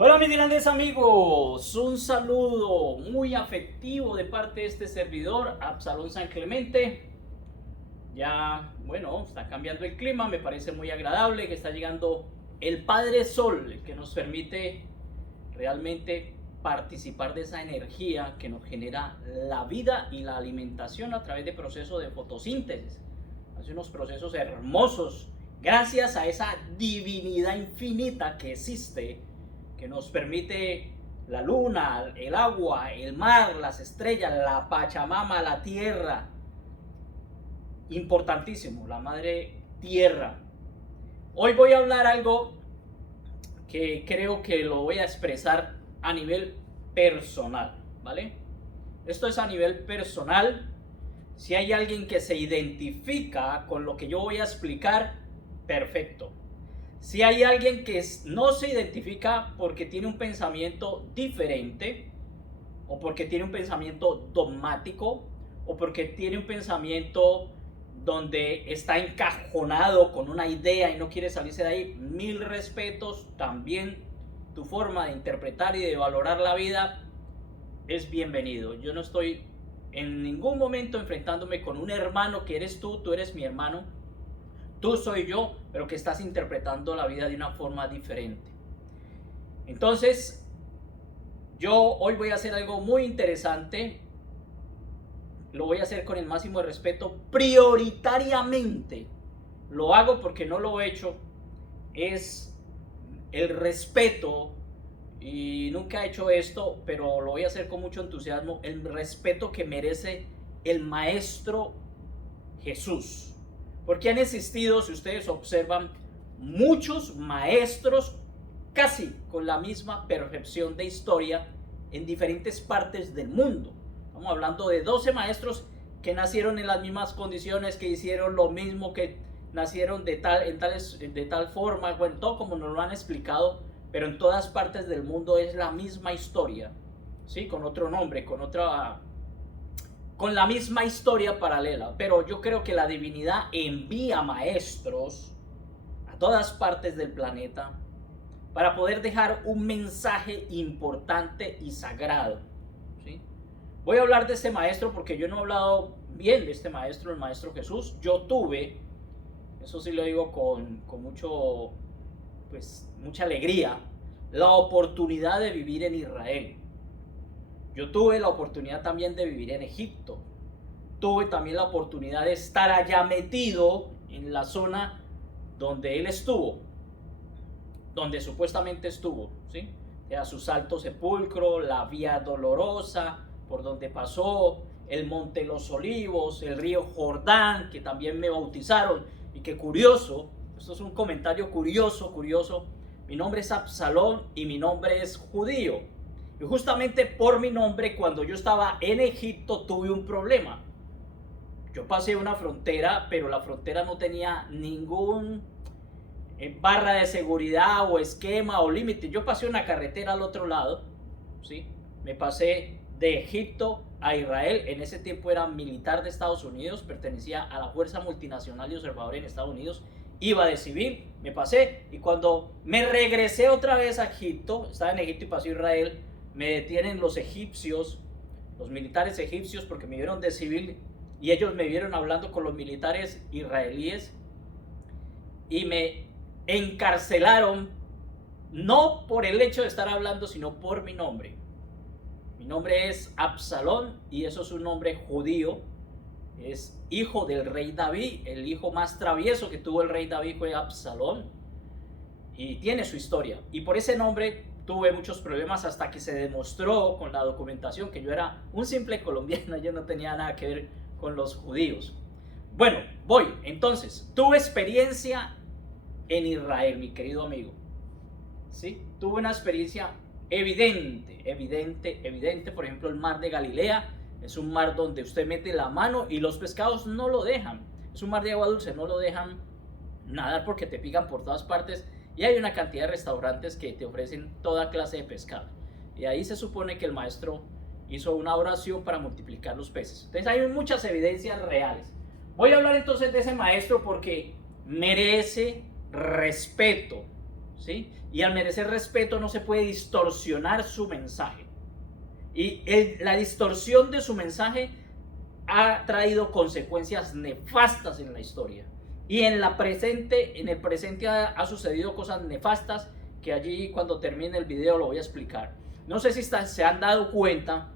Hola mis grandes amigos, un saludo muy afectivo de parte de este servidor, Absalón San Clemente. Ya, bueno, está cambiando el clima, me parece muy agradable que está llegando el Padre Sol, el que nos permite realmente participar de esa energía que nos genera la vida y la alimentación a través de procesos de fotosíntesis. Hace unos procesos hermosos, gracias a esa divinidad infinita que existe, que nos permite la luna, el agua, el mar, las estrellas, la Pachamama, la tierra. Importantísimo, la madre tierra. Hoy voy a hablar algo que creo que lo voy a expresar a nivel personal, ¿vale? Esto es a nivel personal. Si hay alguien que se identifica con lo que yo voy a explicar, perfecto. Si hay alguien que no se identifica porque tiene un pensamiento diferente, o porque tiene un pensamiento dogmático, o porque tiene un pensamiento donde está encajonado con una idea y no quiere salirse de ahí, mil respetos. También tu forma de interpretar y de valorar la vida es bienvenido. Yo no estoy en ningún momento enfrentándome con un hermano que eres tú eres mi hermano, tú soy yo, pero que estás interpretando la vida de una forma diferente. Entonces, yo hoy voy a hacer algo muy interesante. Lo voy a hacer con el máximo respeto. Prioritariamente lo hago porque no lo he hecho. Es el respeto, y nunca he hecho esto, pero lo voy a hacer con mucho entusiasmo. El respeto que merece el Maestro Jesús. Porque han existido, si ustedes observan, muchos maestros casi con la misma perfección de historia en diferentes partes del mundo. Estamos hablando de 12 maestros que nacieron en las mismas condiciones, que hicieron lo mismo, que nacieron de tal forma, bueno, todo como nos lo han explicado, pero en todas partes del mundo es la misma historia, ¿sí? Con otro nombre, con la misma historia paralela. Pero yo creo que la divinidad envía maestros a todas partes del planeta para poder dejar un mensaje importante y sagrado, ¿sí? Voy a hablar de este maestro porque yo no he hablado bien de este maestro, el Maestro Jesús. Yo tuve, eso sí lo digo con mucha alegría, la oportunidad de vivir en Israel. Yo tuve la oportunidad también de vivir en Egipto. Tuve también la oportunidad de estar allá metido en la zona donde él estuvo, donde supuestamente estuvo, ¿sí? A su Santo Sepulcro, la Vía Dolorosa, por donde pasó, el Monte Los Olivos, el río Jordán, que también me bautizaron. Y que curioso, esto es un comentario curioso, mi nombre es Absalón y mi nombre es judío. Y justamente por mi nombre, cuando yo estaba en Egipto, tuve un problema. Yo pasé una frontera, pero la frontera no tenía ningún barra de seguridad o esquema o límite. Yo pasé una carretera al otro lado, ¿sí? Me pasé de Egipto a Israel. En ese tiempo era militar de Estados Unidos, pertenecía a la Fuerza Multinacional y Observador en Estados Unidos. Iba de civil, me pasé, y cuando me regresé otra vez a Egipto, estaba en Egipto y pasé a Israel, me detienen los egipcios, los militares egipcios, porque me vieron de civil y ellos me vieron hablando con los militares israelíes y me encarcelaron, no por el hecho de estar hablando, sino por mi nombre. Mi nombre es Absalón y eso es un nombre judío. Es hijo del rey David. El hijo más travieso que tuvo el rey David fue Absalón, y tiene su historia. Y por ese nombre tuve muchos problemas hasta que se demostró con la documentación que yo era un simple colombiano. Yo no tenía nada que ver con los judíos. Bueno, voy. Entonces, tuve experiencia en Israel, mi querido amigo. ¿Sí? Tuve una experiencia evidente. Por ejemplo, el mar de Galilea es un mar donde usted mete la mano y los pescados no lo dejan. Es un mar de agua dulce, no lo dejan nadar porque te pican por todas partes. Y hay una cantidad de restaurantes que te ofrecen toda clase de pescado. Y ahí se supone que el maestro hizo una oración para multiplicar los peces. Entonces hay muchas evidencias reales. Voy a hablar entonces de ese maestro porque merece respeto, ¿sí? Y al merecer respeto no se puede distorsionar su mensaje. Y la distorsión de su mensaje ha traído consecuencias nefastas en la historia. Y en el presente ha sucedido cosas nefastas que allí cuando termine el video lo voy a explicar. No sé si se han dado cuenta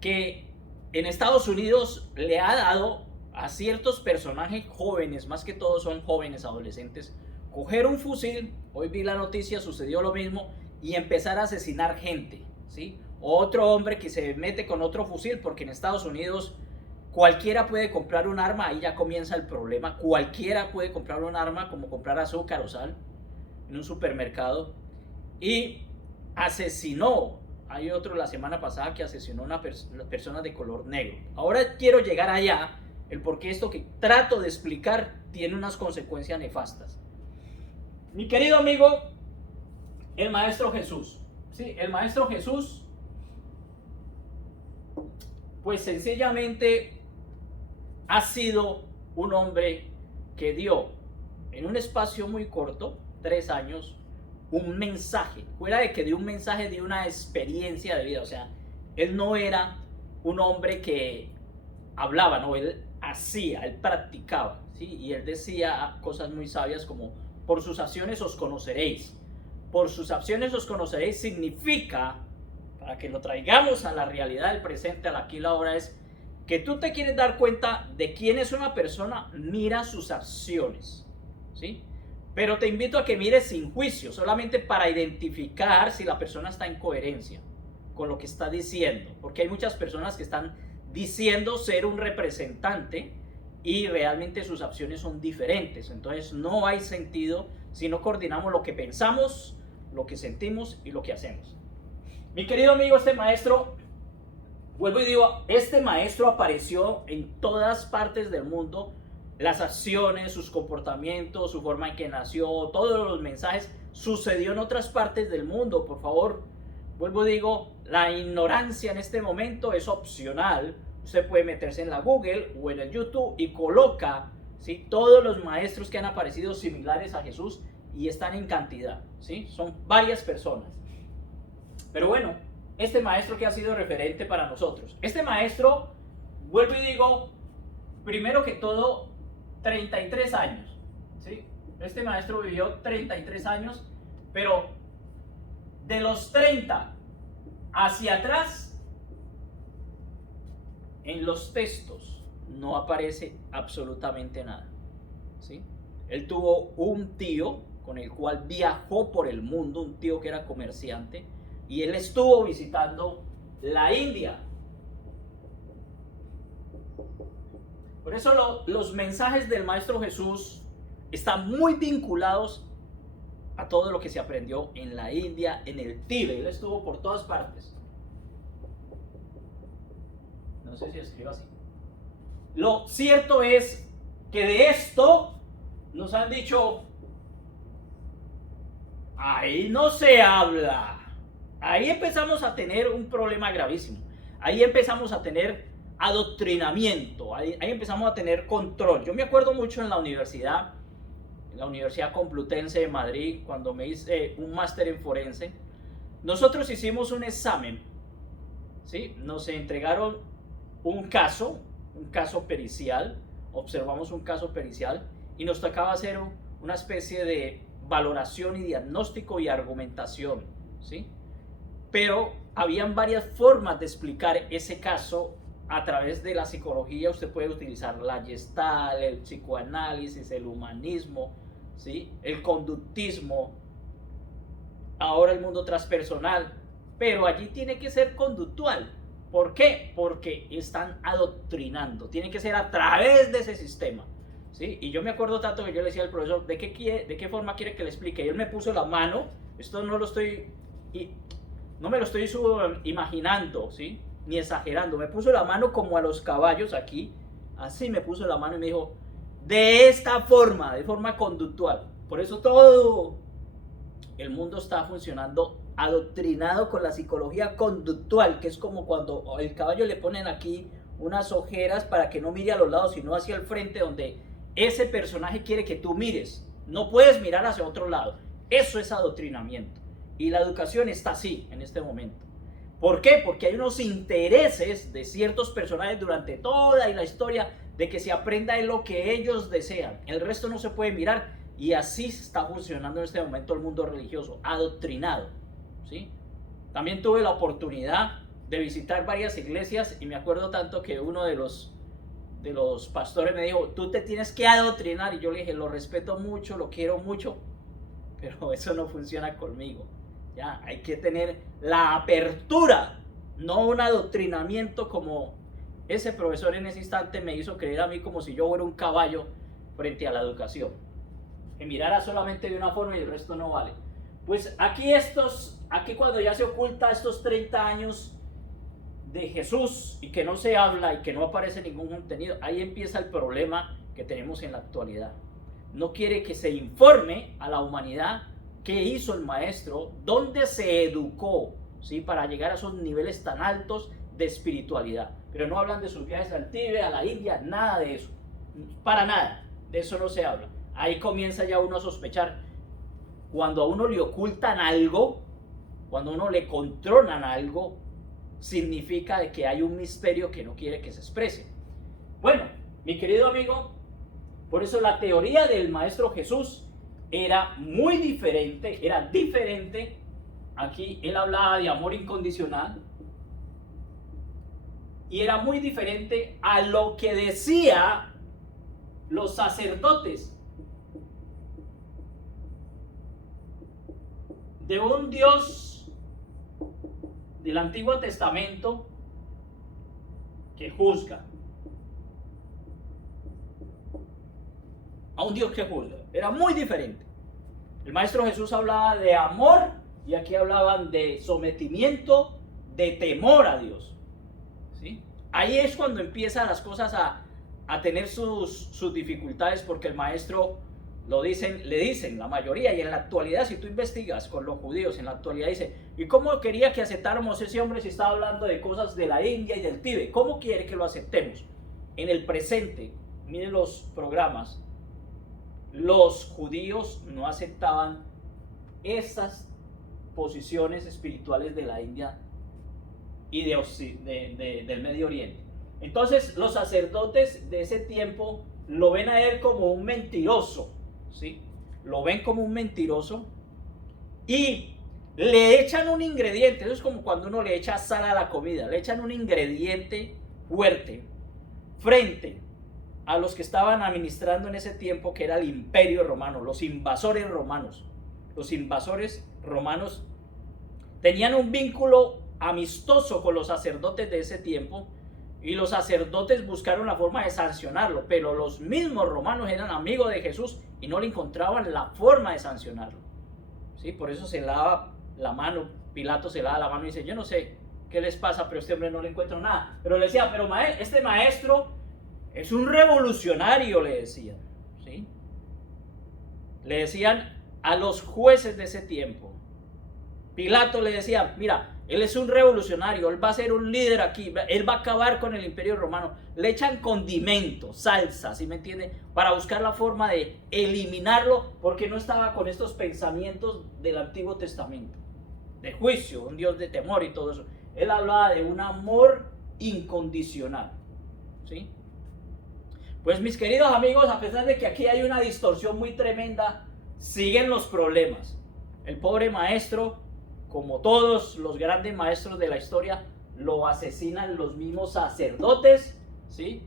que en Estados Unidos le ha dado a ciertos personajes jóvenes, más que todo son jóvenes adolescentes, coger un fusil, hoy vi la noticia, sucedió lo mismo, y empezar a asesinar gente, ¿sí? Otro hombre que se mete con otro fusil, porque en Estados Unidos cualquiera puede comprar un arma, ahí ya comienza el problema. Cualquiera puede comprar un arma, como comprar azúcar o sal en un supermercado, y asesinó. Hay otro la semana pasada que asesinó a una persona de color negro. Ahora quiero llegar allá, el por qué esto que trato de explicar tiene unas consecuencias nefastas. Mi querido amigo, el Maestro Jesús, ¿sí? El Maestro Jesús, pues sencillamente ha sido un hombre que dio en un espacio muy corto, 3 años, un mensaje. Fuera de que dio un mensaje, dio una experiencia de vida. O sea, él no era un hombre que hablaba, no, él hacía, él practicaba, ¿sí? Y él decía cosas muy sabias como: por sus acciones os conoceréis. Por sus acciones os conoceréis significa, para que lo traigamos a la realidad del presente, al aquí y la ahora, es que tú te quieres dar cuenta de quién es una persona, mira sus acciones, ¿sí? Pero te invito a que mires sin juicio, solamente para identificar si la persona está en coherencia con lo que está diciendo, porque hay muchas personas que están diciendo ser un representante y realmente sus acciones son diferentes. Entonces no hay sentido si no coordinamos lo que pensamos, lo que sentimos y lo que hacemos. Mi querido amigo, este maestro, vuelvo y digo, este maestro apareció en todas partes del mundo. Las acciones, sus comportamientos, su forma en que nació, todos los mensajes sucedió en otras partes del mundo. Por favor, vuelvo y digo, la ignorancia en este momento es opcional. Usted puede meterse en la Google o en el YouTube y coloca, ¿sí?, todos los maestros que han aparecido similares a Jesús y están en cantidad, ¿sí? Son varias personas. Pero bueno, este maestro que ha sido referente para nosotros. Este maestro, vuelvo y digo, primero que todo, 33 años, ¿sí? Este maestro vivió 33 años, pero de los 30 hacia atrás, en los textos no aparece absolutamente nada, ¿sí? Él tuvo un tío con el cual viajó por el mundo, un tío que era comerciante, y él estuvo visitando la India. Por eso los mensajes del Maestro Jesús están muy vinculados a todo lo que se aprendió en la India, en el Tíbet. Él estuvo por todas partes. No sé si escribo así. Lo cierto es que de esto nos han dicho: ahí no se habla. Ahí empezamos a tener un problema gravísimo. Ahí empezamos a tener adoctrinamiento. Ahí empezamos a tener control. Yo me acuerdo mucho en la Universidad Complutense de Madrid, cuando me hice un máster en forense. Nosotros hicimos un examen, ¿sí? Nos entregaron un caso pericial. Observamos un caso pericial y nos tocaba hacer una especie de valoración y diagnóstico y argumentación, ¿sí? Pero habían varias formas de explicar ese caso a través de la psicología. Usted puede utilizar la Gestalt, el psicoanálisis, el humanismo, ¿sí?, el conductismo, ahora el mundo transpersonal, pero allí tiene que ser conductual. ¿Por qué? Porque están adoctrinando, tiene que ser a través de ese sistema, ¿sí? Y yo me acuerdo tanto que yo le decía al profesor: ¿de qué forma quiere que le explique? Y él me puso la mano, esto no me lo estoy imaginando, ¿sí?, ni exagerando. Me puso la mano como a los caballos aquí, así me puso la mano y me dijo: de esta forma, de forma conductual. Por eso todo el mundo está funcionando adoctrinado con la psicología conductual, que es como cuando el caballo le ponen aquí unas ojeras para que no mire a los lados, sino hacia el frente, donde ese personaje quiere que tú mires. No puedes mirar hacia otro lado. Eso es adoctrinamiento. Y la educación está así en este momento. ¿Por qué? Porque hay unos intereses de ciertos personajes durante toda la historia de que se aprenda en lo que ellos desean. El resto no se puede mirar, y así está funcionando en este momento el mundo religioso, adoctrinado, ¿sí? También tuve la oportunidad de visitar varias iglesias y me acuerdo tanto que uno de los pastores me dijo: tú te tienes que adoctrinar, y yo le dije: lo respeto mucho, lo quiero mucho, pero eso no funciona conmigo. Ya, hay que tener la apertura, no un adoctrinamiento como ese profesor en ese instante me hizo creer a mí, como si yo fuera un caballo frente a la educación, que mirara solamente de una forma y el resto no vale. Pues aquí cuando ya se oculta estos 30 años de Jesús y que no se habla y que no aparece ningún contenido, ahí empieza el problema que tenemos en la actualidad. No quiere que se informe a la humanidad qué hizo el maestro, dónde se educó, ¿sí?, para llegar a esos niveles tan altos de espiritualidad. Pero no hablan de sus viajes al Tíbet, a la India, nada de eso. Para nada, de eso no se habla. Ahí comienza ya uno a sospechar. Cuando a uno le ocultan algo, cuando a uno le controlan algo, significa de que hay un misterio que no quiere que se exprese. Bueno, mi querido amigo, por eso la teoría del maestro Jesús era muy diferente, era diferente. Aquí él hablaba de amor incondicional y era muy diferente a lo que decía los sacerdotes de un Dios del Antiguo Testamento que juzga. A un Dios que juzga. Era muy diferente. El maestro Jesús hablaba de amor y aquí hablaban de sometimiento, de temor a Dios, ¿sí? Ahí es cuando empiezan las cosas a tener sus dificultades, porque el maestro le dicen la mayoría, y en la actualidad, si tú investigas con los judíos, en la actualidad dice: ¿y cómo quería que aceptáramos ese hombre si estaba hablando de cosas de la India y del Tíbet? ¿Cómo quiere que lo aceptemos? En el presente, miren los programas, los judíos no aceptaban esas posiciones espirituales de la India y del Medio Oriente. Entonces los sacerdotes de ese tiempo lo ven a él como un mentiroso, ¿sí? Lo ven como un mentiroso y le echan un ingrediente. Eso es como cuando uno le echa sal a la comida, le echan un ingrediente fuerte frente a los que estaban administrando en ese tiempo, que era el Imperio Romano, los invasores romanos. Los invasores romanos tenían un vínculo amistoso con los sacerdotes de ese tiempo, y los sacerdotes buscaron la forma de sancionarlo, pero los mismos romanos eran amigos de Jesús y no le encontraban la forma de sancionarlo, ¿sí? Por eso se lava la mano, Pilato se lava la mano y dice: yo no sé qué les pasa, pero a este hombre no le encuentro nada. Pero le decía: pero este maestro es un revolucionario, le decían, ¿sí? Le decían a los jueces de ese tiempo. Pilato le decía: mira, él es un revolucionario, él va a ser un líder aquí, él va a acabar con el Imperio Romano. Le echan condimento, salsa, ¿sí me entiende?, para buscar la forma de eliminarlo, porque no estaba con estos pensamientos del Antiguo Testamento, de juicio, un Dios de temor y todo eso. Él hablaba de un amor incondicional, ¿sí? Pues mis queridos amigos, a pesar de que aquí hay una distorsión muy tremenda, siguen los problemas. El pobre maestro, como todos los grandes maestros de la historia, lo asesinan los mismos sacerdotes, ¿sí?,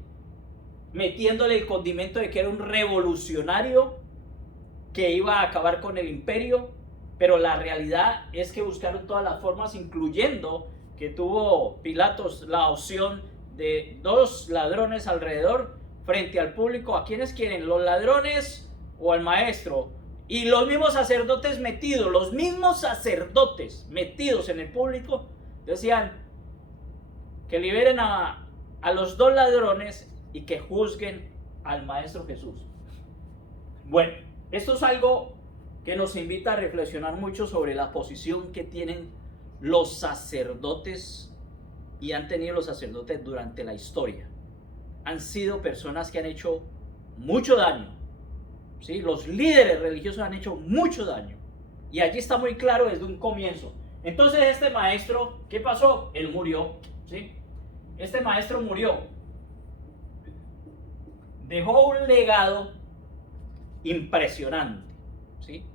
metiéndole el condimento de que era un revolucionario que iba a acabar con el imperio. Pero la realidad es que buscaron todas las formas, incluyendo que tuvo Pilatos la opción de dos ladrones alrededor frente al público. ¿A quiénes quieren? ¿Los ladrones o al maestro? Y los mismos sacerdotes metidos en el público, decían que liberen a los dos ladrones y que juzguen al maestro Jesús. Bueno, esto es algo que nos invita a reflexionar mucho sobre la posición que tienen los sacerdotes y han tenido los sacerdotes durante la historia. Han sido personas que han hecho mucho daño, ¿sí? Los líderes religiosos han hecho mucho daño. Y allí está muy claro desde un comienzo. Entonces este maestro, ¿qué pasó? Él murió, ¿sí? Este maestro murió. Dejó un legado impresionante, ¿sí?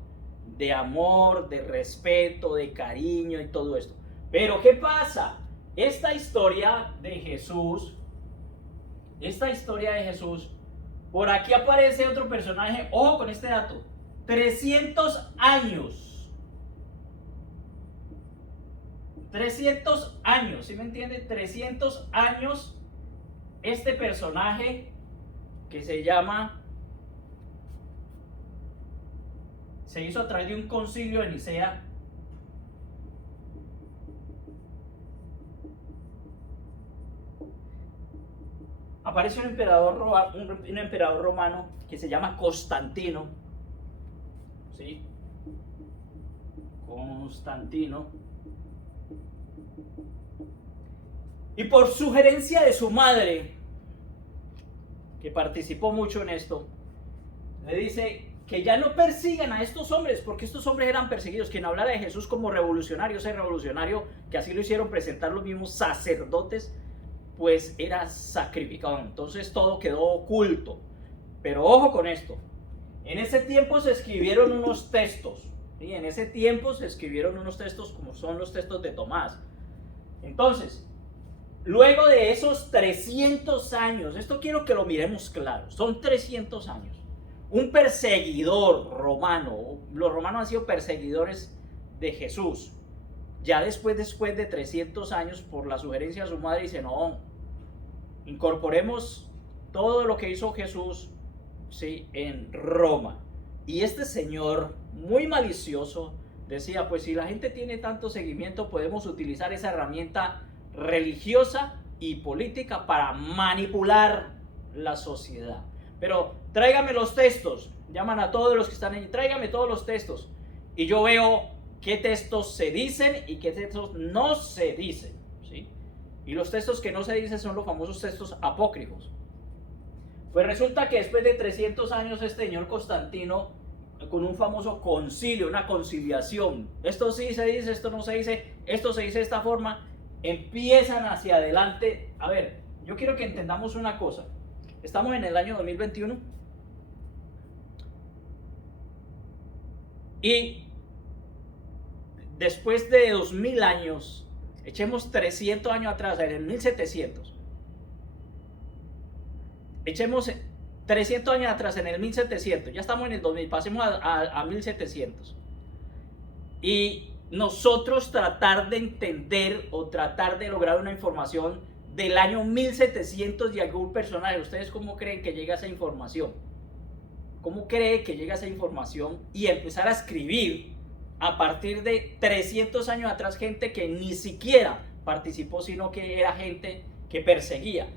De amor, de respeto, de cariño y todo esto. Pero ¿qué pasa? Esta historia de Jesús, por aquí aparece otro personaje, ojo con este dato, 300 años. 300 años, ¿sí me entiende? 300 años este personaje que se hizo a través de un concilio de Nicea. Aparece un emperador romano que se llama Constantino, ¿sí? Constantino. Y por sugerencia de su madre, que participó mucho en esto, le dice que ya no persigan a estos hombres, porque estos hombres eran perseguidos. Quien hablara de Jesús como revolucionario, ese revolucionario que así lo hicieron presentar los mismos sacerdotes, pues era sacrificado. Entonces todo quedó oculto. Pero ojo con esto, en ese tiempo se escribieron unos textos, ¿sí? En ese tiempo se escribieron unos textos como son los textos de Tomás. Entonces, luego de esos 300 años, esto quiero que lo miremos claro, son 300 años. Un perseguidor romano, los romanos han sido perseguidores de Jesús. Ya después de 300 años, por la sugerencia de su madre, dice, no, incorporemos todo lo que hizo Jesús, ¿sí?, en Roma. Y este señor, muy malicioso, decía, pues si la gente tiene tanto seguimiento, podemos utilizar esa herramienta religiosa y política para manipular la sociedad. Pero tráigame los textos, llaman a todos los que están allí, tráigame todos los textos. Y yo veo qué textos se dicen y qué textos no se dicen, ¿sí? Y los textos que no se dicen son los famosos textos apócrifos. Pues resulta que después de 300 años este señor Constantino, con un famoso concilio, una conciliación, esto sí se dice, esto no se dice, esto se dice de esta forma, empiezan hacia adelante. A ver, yo quiero que entendamos una cosa. Estamos en el año 2021 y después de 2000 años, echemos 300 años atrás, en el 1700, echemos 300 años atrás, en el 1700, ya estamos en el 2000, pasemos a 1700. Y nosotros tratar de entender o tratar de lograr una información del año 1700 de algún personaje. ¿Ustedes cómo creen que llega esa información? ¿Cómo cree que llega esa información? Y empezar a escribir a partir de 300 años atrás, gente que ni siquiera participó, sino que era gente que perseguía.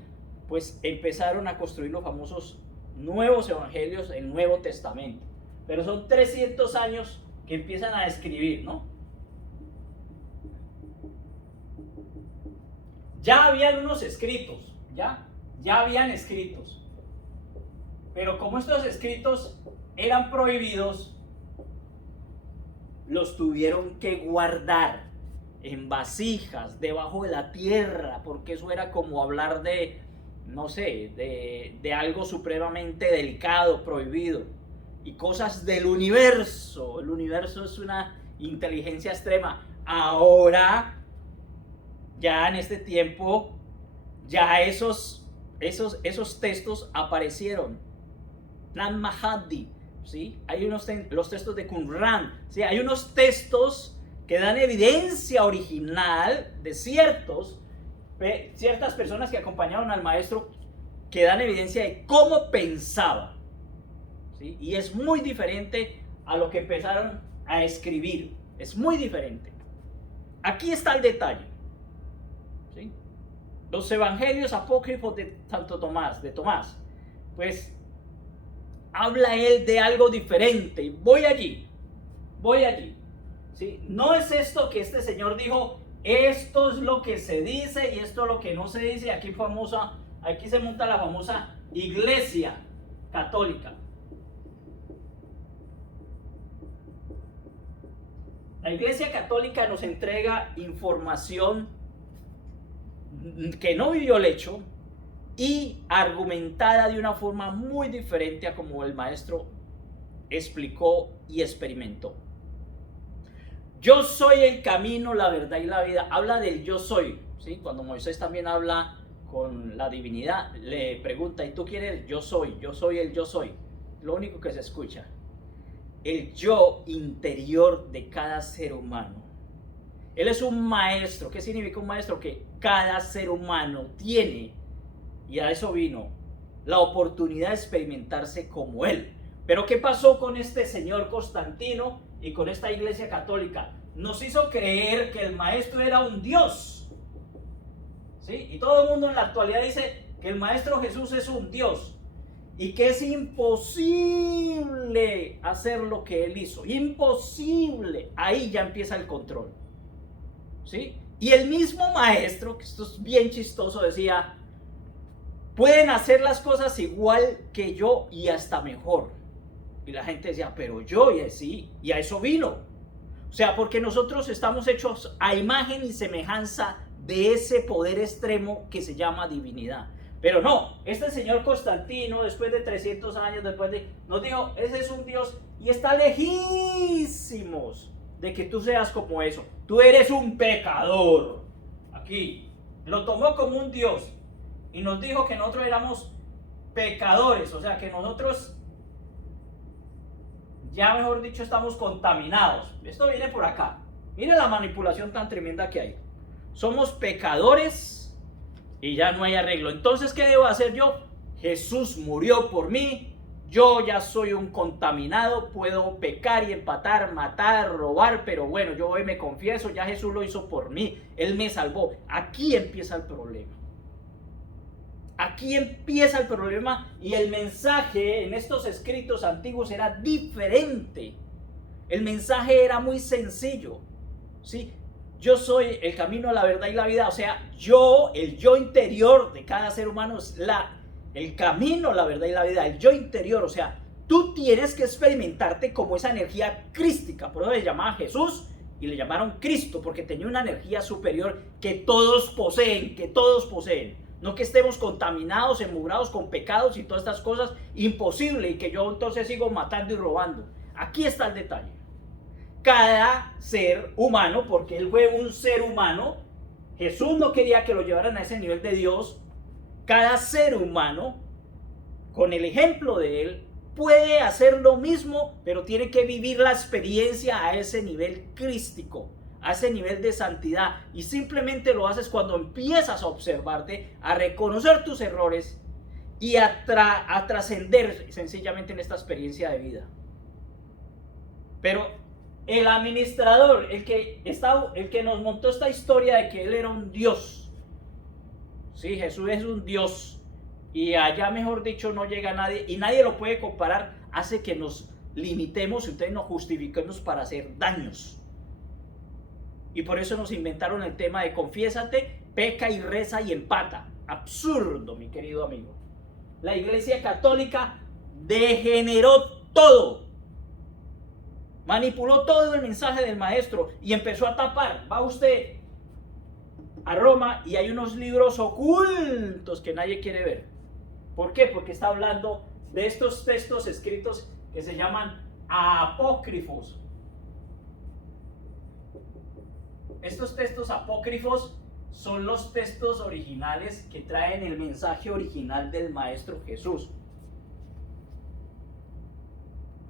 Pues empezaron a construir los famosos nuevos evangelios, el Nuevo Testamento. Pero son 300 años que empiezan a escribir, ¿no? Ya habían unos escritos, ya habían escritos. Pero como estos escritos eran prohibidos, los tuvieron que guardar en vasijas, debajo de la tierra, porque eso era como hablar de, no sé, de algo supremamente delicado, prohibido. Y cosas del universo. El universo es una inteligencia extrema. Ahora, ya en este tiempo, ya esos textos aparecieron. Nag Hammadi, ¿sí? Hay los textos de Qumran, ¿sí? Hay unos textos que dan evidencia original de ciertas personas que acompañaron al maestro, que dan evidencia de cómo pensaba, ¿sí? Y es muy diferente a lo que empezaron a escribir. Es muy diferente. Aquí está el detalle, ¿sí? Los evangelios apócrifos de Santo Tomás, pues habla él de algo diferente. Voy allí, ¿sí? No es esto que este señor dijo, esto es lo que se dice y esto es lo que no se dice. Aquí se monta la famosa Iglesia Católica. La Iglesia Católica nos entrega información que no vivió el hecho y argumentada de una forma muy diferente a como el maestro explicó y experimentó. Yo soy el camino, la verdad y la vida. Habla del yo soy, ¿sí? Cuando Moisés también habla con la divinidad, le pregunta, ¿y tú quién eres? Yo soy el yo soy. Lo único que se escucha. El yo interior de cada ser humano. Él es un maestro. ¿Qué significa un maestro? Que cada ser humano tiene, y a eso vino, la oportunidad de experimentarse como él. Pero ¿qué pasó con este señor Constantino y con esta Iglesia Católica? Nos hizo creer que el maestro era un Dios, ¿sí? Y todo el mundo en la actualidad dice que el maestro Jesús es un Dios y que es imposible hacer lo que él hizo. Imposible. Ahí ya empieza el control, ¿sí? Y el mismo maestro, que esto es bien chistoso, decía, pueden hacer las cosas igual que yo y hasta mejor. Y la gente decía, pero yo, y así, y a eso vino. O sea, porque nosotros estamos hechos a imagen y semejanza de ese poder extremo que se llama divinidad. Pero no, este señor Constantino, después de 300 años, nos dijo, ese es un Dios y está lejísimos de que tú seas como eso. Tú eres un pecador. Aquí, lo tomó como un Dios y nos dijo que nosotros éramos pecadores, o sea, que nosotros, ya mejor dicho, estamos contaminados. Esto viene por acá. Mira la manipulación tan tremenda que hay. Somos pecadores y ya no hay arreglo. Entonces, ¿qué debo hacer yo? Jesús murió por mí. Yo ya soy un contaminado. Puedo pecar y empatar, matar, robar. Pero bueno, yo hoy me confieso. Ya Jesús lo hizo por mí. Él me salvó. Aquí empieza el problema. Aquí empieza el problema y el mensaje en estos escritos antiguos era diferente. El mensaje era muy sencillo, ¿sí? Yo soy el camino, la verdad y la vida. O sea, el yo interior de cada ser humano es el camino, la verdad y la vida. El yo interior, o sea, tú tienes que experimentarte como esa energía crística. Por eso le llamaban Jesús y le llamaron Cristo, porque tenía una energía superior que todos poseen, No que estemos contaminados, enmugrados con pecados y todas estas cosas, imposible, y que yo entonces sigo matando y robando. Aquí está el detalle. Cada ser humano, porque él fue un ser humano, Jesús no quería que lo llevaran a ese nivel de Dios. Cada ser humano, con el ejemplo de él, puede hacer lo mismo, pero tiene que vivir la experiencia a ese nivel crístico, a ese nivel de santidad, y simplemente lo haces cuando empiezas a observarte, a reconocer tus errores y a trascender sencillamente en esta experiencia de vida. Pero el administrador, el que nos montó esta historia de que él era un Dios, sí, Jesús es un Dios y allá, mejor dicho, no llega nadie y nadie lo puede comparar, hace que nos limitemos y entonces nos justifiquemos para hacer daños. Y por eso nos inventaron el tema de confiésate, peca y reza y empata. Absurdo, mi querido amigo. La Iglesia Católica degeneró todo. Manipuló todo el mensaje del maestro y empezó a tapar. Va usted a Roma y hay unos libros ocultos que nadie quiere ver. ¿Por qué? Porque está hablando de estos textos escritos que se llaman apócrifos. Estos textos apócrifos son los textos originales que traen el mensaje original del Maestro Jesús.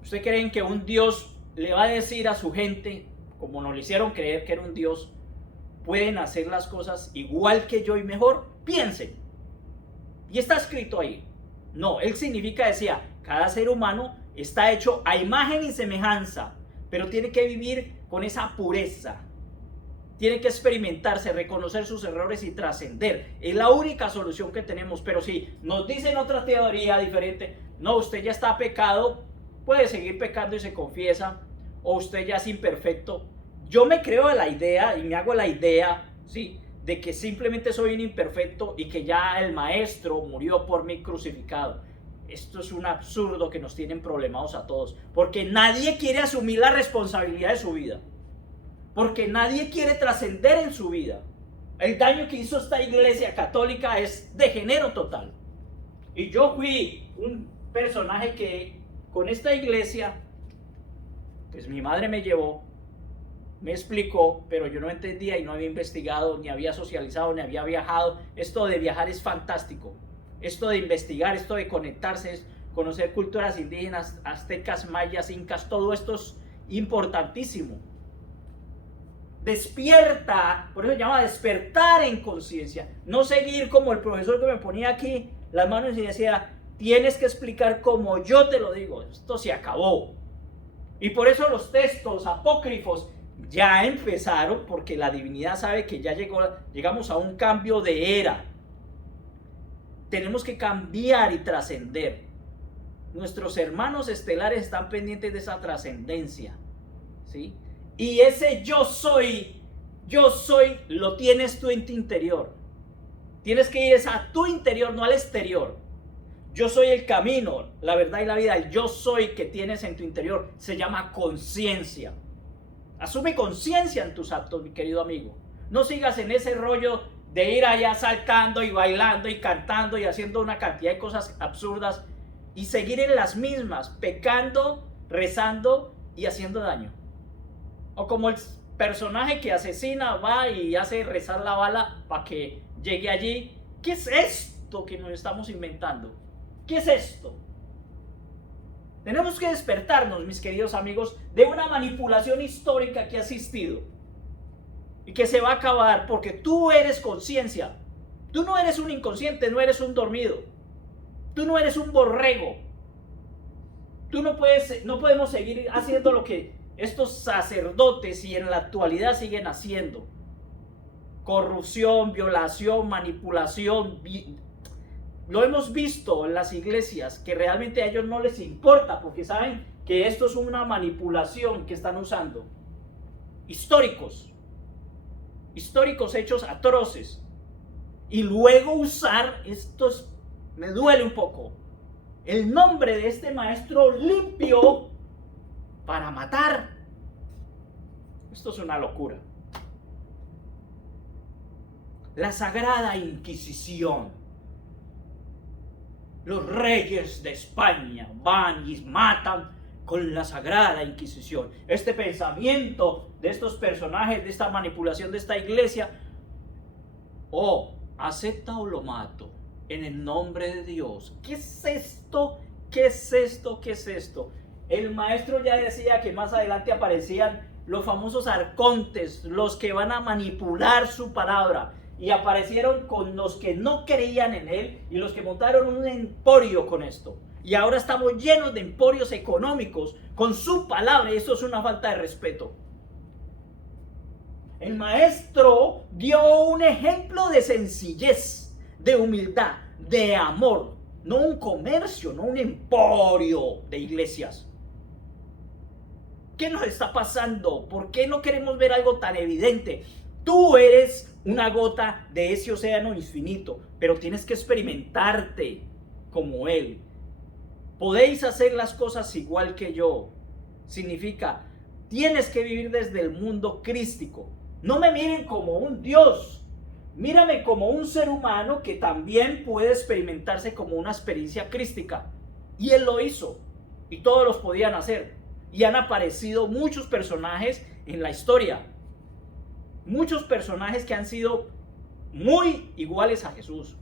¿Usted creen que un Dios le va a decir a su gente, como nos lo hicieron creer que era un Dios, pueden hacer las cosas igual que yo y mejor? Piensen. Y está escrito ahí. No, él decía, cada ser humano está hecho a imagen y semejanza, pero tiene que vivir con esa pureza. Tiene que experimentarse, reconocer sus errores y trascender. Es la única solución que tenemos. Pero si nos dicen otra teoría diferente, no, usted ya está pecado, puede seguir pecando y se confiesa, o usted ya es imperfecto. Yo me creo la idea y me hago la idea, ¿sí?, de que simplemente soy un imperfecto y que ya el maestro murió por mí crucificado. Esto es un absurdo que nos tienen problemados a todos, porque nadie quiere asumir la responsabilidad de su vida. porque nadie quiere trascender en su vida. El daño que hizo esta iglesia católica es de género total. Y yo fui un personaje que con esta iglesia, pues mi madre me llevó, me explicó, pero yo no entendía y no había investigado, ni había socializado, ni había viajado. Esto de viajar es fantástico. Esto de investigar, esto de conectarse, conocer culturas indígenas, aztecas, mayas, incas, todo esto es importantísimo. Despierta, por eso se llama despertar en conciencia. No seguir como el profesor que me ponía aquí las manos y decía, tienes que explicar como yo te lo digo. Esto se acabó. Y por eso los textos apócrifos ya empezaron, porque la divinidad sabe que ya llegamos a un cambio de era. Tenemos que cambiar y trascender. Nuestros hermanos estelares están pendientes de esa trascendencia, ¿sí? Y ese yo soy, lo tienes tú en tu interior. Tienes que ir a tu interior, no al exterior. Yo soy el camino, la verdad y la vida. El yo soy que tienes en tu interior se llama conciencia. Asume conciencia en tus actos, mi querido amigo. No sigas en ese rollo de ir allá saltando y bailando y cantando y haciendo una cantidad de cosas absurdas y seguir en las mismas, pecando, rezando y haciendo daño. O como el personaje que asesina, va y hace rezar la bala para que llegue allí. ¿Qué es esto que nos estamos inventando? ¿Qué es esto? Tenemos que despertarnos, mis queridos amigos, de una manipulación histórica que ha existido y que se va a acabar, porque tú eres conciencia. Tú no eres un inconsciente, no eres un dormido. Tú no eres un borrego. Tú no podemos seguir haciendo lo que estos sacerdotes y en la actualidad siguen haciendo. Corrupción, violación, manipulación. Lo hemos visto en las iglesias, que realmente a ellos no les importa, porque saben que esto es una manipulación que están usando. Históricos hechos atroces. Y luego usar, me duele un poco, el nombre de este maestro limpio para matar. Esto es una locura. La Sagrada Inquisición. Los reyes de España van y matan con la Sagrada Inquisición. Este pensamiento de estos personajes, de esta manipulación de esta iglesia, acepta o lo mato en el nombre de Dios. ¿Qué es esto? ¿Qué es esto? ¿Qué es esto? El maestro ya decía que más adelante aparecían los famosos arcontes, los que van a manipular su palabra. Y aparecieron con los que no creían en él y los que montaron un emporio con esto. Y ahora estamos llenos de emporios económicos con su palabra, y eso es una falta de respeto. El maestro dio un ejemplo de sencillez, de humildad, de amor. No un comercio, no un emporio de iglesias. ¿Qué nos está pasando? ¿Por qué no queremos ver algo tan evidente? Tú eres una gota de ese océano infinito, pero tienes que experimentarte como él. Podéis hacer las cosas igual que yo. Significa, tienes que vivir desde el mundo crístico. No me miren como un Dios. Mírame como un ser humano que también puede experimentarse como una experiencia crística. Y él lo hizo. Y todos los podían hacer. Y han aparecido muchos personajes en la historia. Muchos personajes que han sido muy iguales a Jesús.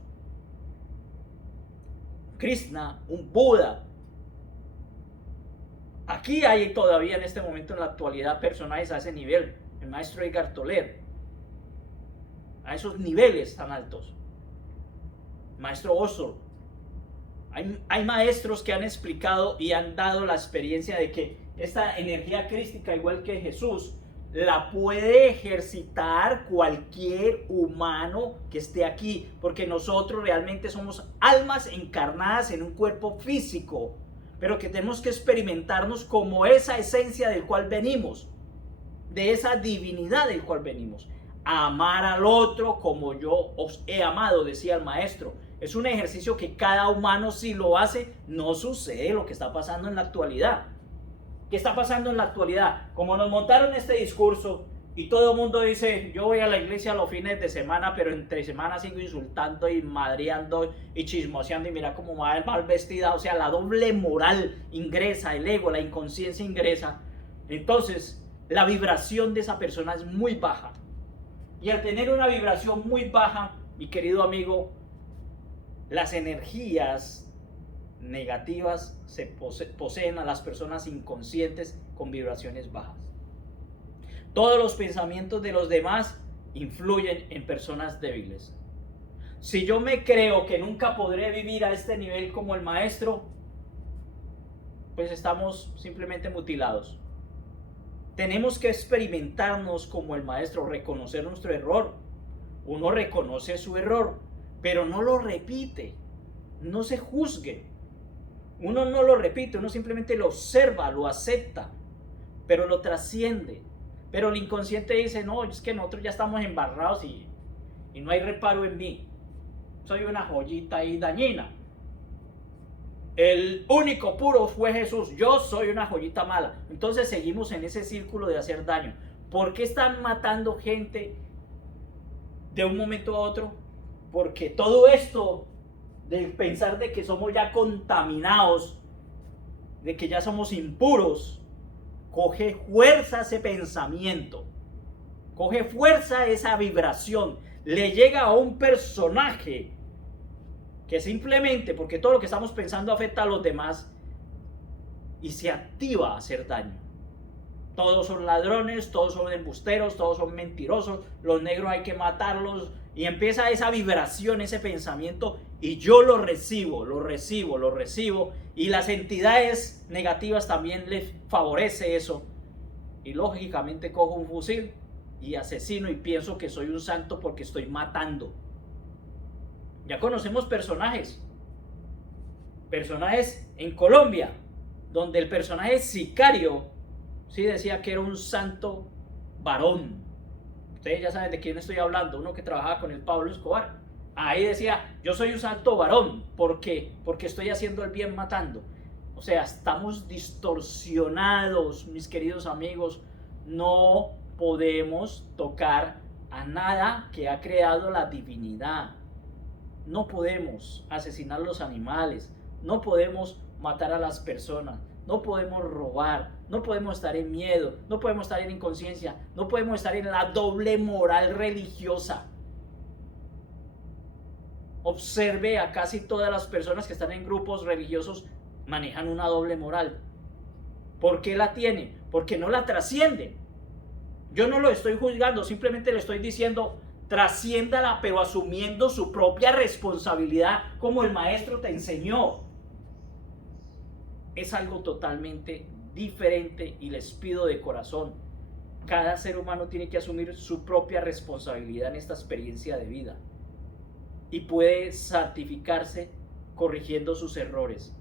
Krishna, un Buda. Aquí hay todavía en este momento, en la actualidad, personajes a ese nivel. El maestro Eckhart Tolle, a esos niveles tan altos. Maestro Osho. Hay maestros que han explicado y han dado la experiencia de que esta energía crística, igual que Jesús, la puede ejercitar cualquier humano que esté aquí, porque nosotros realmente somos almas encarnadas en un cuerpo físico, pero que tenemos que experimentarnos como esa esencia del cual venimos, de esa divinidad del cual venimos. Amar al otro como yo os he amado, decía el maestro. Es un ejercicio que cada humano, si lo hace, no sucede lo que está pasando en la actualidad. ¿Qué está pasando en la actualidad? Como nos montaron este discurso Y todo el mundo dice, yo voy a la iglesia los fines de semana, pero entre semana sigo insultando y madreando y chismoseando y mira cómo va mal vestida. O sea, la doble moral ingresa, el ego, la inconsciencia ingresa. Entonces, la vibración de esa persona es muy baja. Y al tener una vibración muy baja, mi querido amigo, las energías negativas se poseen a las personas inconscientes con vibraciones bajas. Todos los pensamientos de los demás influyen en personas débiles. Si yo me creo que nunca podré vivir a este nivel como el maestro, pues estamos simplemente mutilados. Tenemos que experimentarnos como el maestro, reconocer nuestro error. Uno reconoce su error, pero no lo repite. No se juzgue. Uno no lo repite, uno simplemente lo observa, lo acepta, pero lo trasciende. Pero el inconsciente dice, no, es que nosotros ya estamos embarrados y no hay reparo en mí. Soy una joyita ahí dañina. El único puro fue Jesús. Yo soy una joyita mala. Entonces seguimos en ese círculo de hacer daño. ¿Por qué están matando gente de un momento a otro? Porque todo esto de pensar de que somos ya contaminados, de que ya somos impuros, coge fuerza ese pensamiento, coge fuerza esa vibración, le llega a un personaje que simplemente, porque todo lo que estamos pensando afecta a los demás, y se activa a hacer daño. Todos son ladrones, todos son embusteros, todos son mentirosos, los negros hay que matarlos, y empieza esa vibración, ese pensamiento, y yo lo recibo, y las entidades negativas también les favorece eso, y lógicamente cojo un fusil y asesino y pienso que soy un santo porque estoy matando. Ya conocemos personajes en Colombia, donde el personaje sicario, sí, decía que era un santo varón. Ustedes ya saben de quién estoy hablando, uno que trabajaba con el Pablo Escobar. Ahí decía, yo soy un santo varón, ¿por qué? Porque estoy haciendo el bien matando. O sea, estamos distorsionados, mis queridos amigos. No podemos tocar a nada que ha creado la divinidad. No podemos asesinar los animales, no podemos matar a las personas, no podemos robar, no podemos estar en miedo, no podemos estar en inconsciencia, no podemos estar en la doble moral religiosa. Observe a casi todas las personas que están en grupos religiosos manejan una doble moral. ¿Por qué la tienen? Porque no la trascienden. Yo no lo estoy juzgando, simplemente le estoy diciendo, trasciéndala, pero asumiendo su propia responsabilidad como el maestro te enseñó. Es algo totalmente diferente y les pido de corazón, cada ser humano tiene que asumir su propia responsabilidad en esta experiencia de vida y puede santificarse corrigiendo sus errores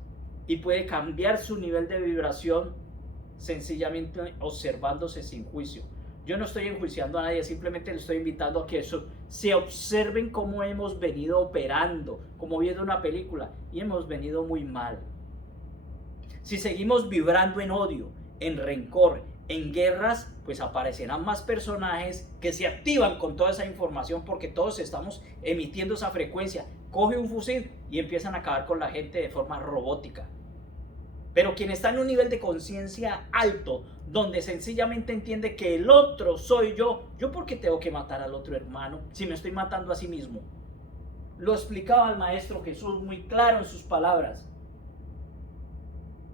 y puede cambiar su nivel de vibración sencillamente observándose sin juicio. Yo no estoy enjuiciando a nadie, simplemente le estoy invitando a que se observen cómo hemos venido operando, como viendo una película, y hemos venido muy mal. Si seguimos vibrando en odio, en rencor, en guerras, pues aparecerán más personajes que se activan con toda esa información porque todos estamos emitiendo esa frecuencia. Coge un fusil y empiezan a acabar con la gente de forma robótica. Pero quien está en un nivel de conciencia alto, donde sencillamente entiende que el otro soy yo ¿por qué tengo que matar al otro hermano si me estoy matando a sí mismo? Lo explicaba el Maestro Jesús muy claro en sus palabras.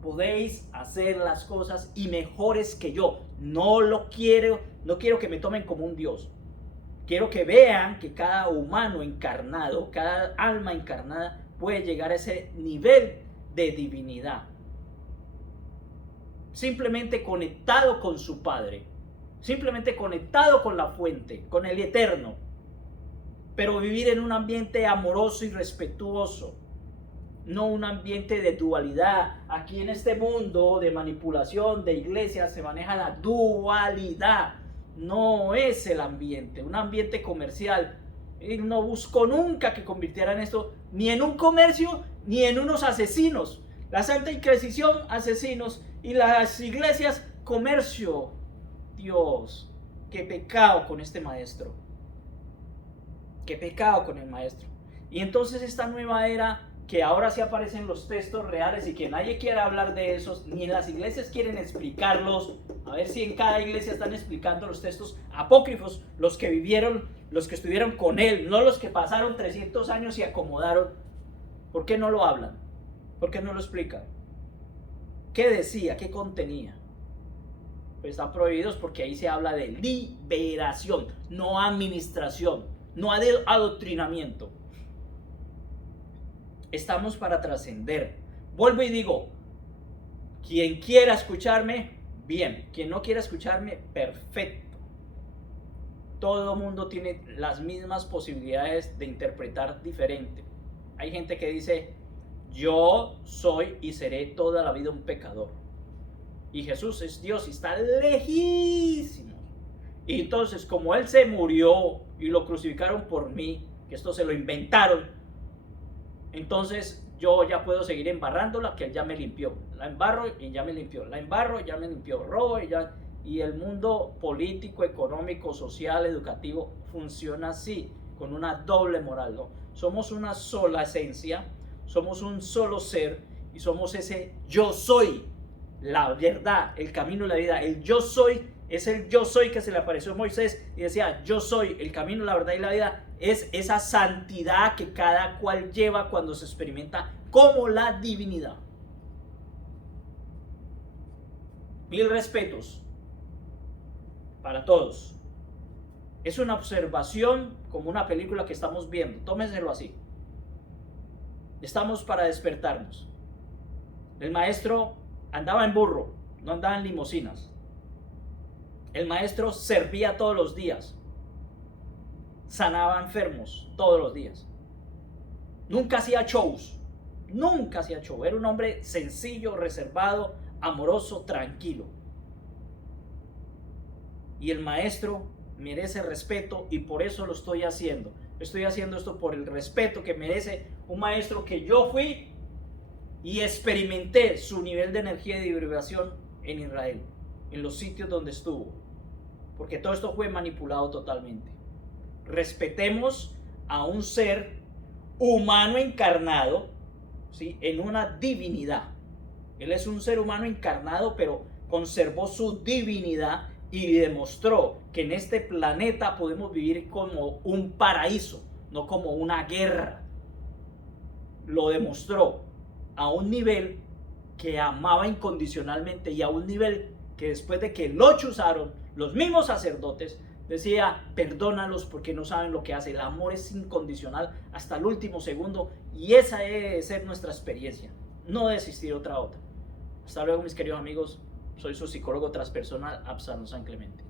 Podéis hacer las cosas y mejores que yo. No quiero que me tomen como un Dios. Quiero que vean que cada humano encarnado, cada alma encarnada puede llegar a ese nivel de divinidad. Simplemente conectado con su Padre, simplemente conectado con la fuente, con el eterno, pero vivir en un ambiente amoroso y respetuoso, no un ambiente de dualidad. Aquí en este mundo de manipulación, de iglesia, se maneja la dualidad, no es el ambiente, un ambiente comercial. Y no buscó nunca que convirtieran esto ni en un comercio ni en unos asesinos. La Santa Inquisición, asesinos, y las iglesias, comercio. Dios, qué pecado con este maestro. Qué pecado con el maestro. Y entonces esta nueva era, que ahora sí aparecen los textos reales y que nadie quiere hablar de esos, ni en las iglesias quieren explicarlos. A ver si en cada iglesia están explicando los textos apócrifos, los que vivieron, los que estuvieron con él, no los que pasaron 300 años y acomodaron. ¿Por qué no lo hablan? ¿Por qué no lo explican? ¿Qué decía? ¿Qué contenía? Pues están prohibidos porque ahí se habla de liberación, no administración, no adoctrinamiento. Estamos para trascender. Vuelvo y digo, quien quiera escucharme, bien. Quien no quiera escucharme, perfecto. Todo mundo tiene las mismas posibilidades de interpretar diferente. Hay gente que dice, yo soy y seré toda la vida un pecador. Y Jesús es Dios y está lejísimo. Y entonces, como Él se murió y lo crucificaron por mí, que esto se lo inventaron, entonces yo ya puedo seguir embarrándola, que Él ya me limpió. La embarro y ya me limpió. La embarro y ya me limpió. Robo y ya. Y el mundo político, económico, social, educativo funciona así, con una doble moral, ¿no? Somos una sola esencia, somos un solo ser y somos ese yo soy, la verdad, el camino y la vida. El yo soy es el yo soy que se le apareció a Moisés y decía, yo soy el camino, la verdad y la vida. Es esa santidad que cada cual lleva cuando se experimenta como la divinidad. Mil respetos para todos. Es una observación como una película que estamos viendo. Tómenselo así. Estamos para despertarnos. El maestro andaba en burro, no andaba en limusinas. El maestro servía todos los días. Sanaba enfermos todos los días. Nunca hacía shows. Nunca hacía show. Era un hombre sencillo, reservado, amoroso, tranquilo. Y el maestro merece respeto y por eso lo estoy haciendo. Estoy haciendo esto por el respeto que merece un maestro que yo fui y experimenté su nivel de energía y de vibración en Israel, en los sitios donde estuvo. Porque todo esto fue manipulado totalmente. Respetemos a un ser humano encarnado, ¿sí?, en una divinidad. Él es un ser humano encarnado, pero conservó su divinidad y demostró que en este planeta podemos vivir como un paraíso, no como una guerra. Lo demostró a un nivel que amaba incondicionalmente y a un nivel que después de que lo chuzaron, los mismos sacerdotes decía, perdónalos porque no saben lo que hacen. El amor es incondicional hasta el último segundo y esa debe ser nuestra experiencia, no debe existir otra. Hasta luego, mis queridos amigos. Soy su psicólogo transpersonal, Absalón San Clemente.